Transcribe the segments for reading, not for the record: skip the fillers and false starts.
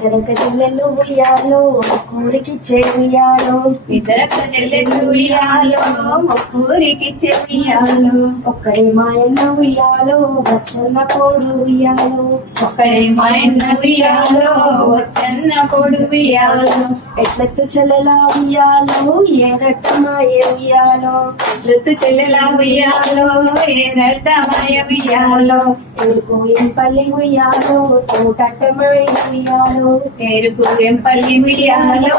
ఇద్దరొక చెల్లెలు ఉయ్యాలో ఊరికి చెయ్యాలో ఇద్దరొక చెల్లెలు ఉయ్యాలో ఊరికి చెయ్యాలో ఒక్కడే మాయన్న ఉయ్యాలో వచ్చన్న కోడు ఉయ్యాలో ఒక్కడే మాయన్న ఉయ్యాలో వచ్చన్న కోడు ఉయ్యాలో ఎట్లెత్తు చెల్లెలా ఉయ్యాలో ఏదట్ట మాయ ఉయ్యాలో ఎట్లెత్తు చెల్లెలా ఉయ్యాలో ఏదట్ట మాయ ఉయ్యాలో ఎరుకు ఎంపల్లి ఉయ్యాలో తోటట్ట మాయ ఉయ్యాలో ఎరుకు ఎంపల్లి ఉయ్యాలో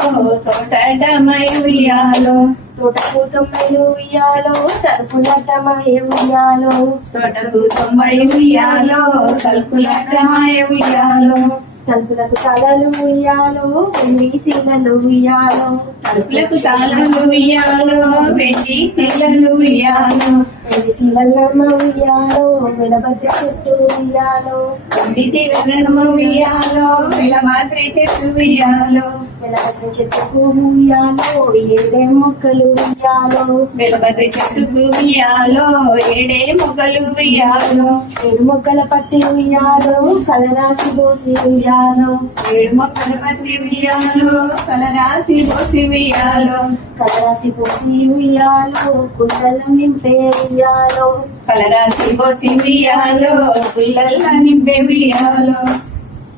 తోటమై ఉయ్యాలో తోటకు 90 ఉయ్యాలో తలుపులటమాయ ఉయ్యాలో తోటకు 90 ఉయ్యాలో తలుపులటమాయ ఉయ్యాలో తలుపులకు తాళాలు ఉయ్యాలో వెండి శీలలు ఉయ్యాలో తలుపులకు తాళాలు ఉయ్యాలో వెండి శీలలు ఉయ్యాలో వెండి శీలమ్మ ఉయ్యాలో వెలభద్ర చెట్టు ఉయ్యాలో వెండి శీలమ్మ ఉయ్యాలో వెలభద్ర చెట్టు ఉయ్యాలో వెలభద్ర చెట్టుకు ఉయ్యాలో ఏడే మొక్కలు ఉయ్యాలో వెలభద్ర చెట్టుకు ఉయ్యాలో ఏడే మొక్కలు ఉయ్యాలో 7 మొక్కల పత్తి ఉయ్యాలో కలరాసి పోసి ఉయ్యాలో 7 మొక్కల పత్తి ఉయ్యాలో కలరాసి పోసి ఉయ్యాలో కలరాసి పోసి ఉయ్యాలో కుండల నింపే ఉయ్యాలో కలరాసి పోసి ఉయ్యాలో పుల్లల నింపే ఉయ్యాలో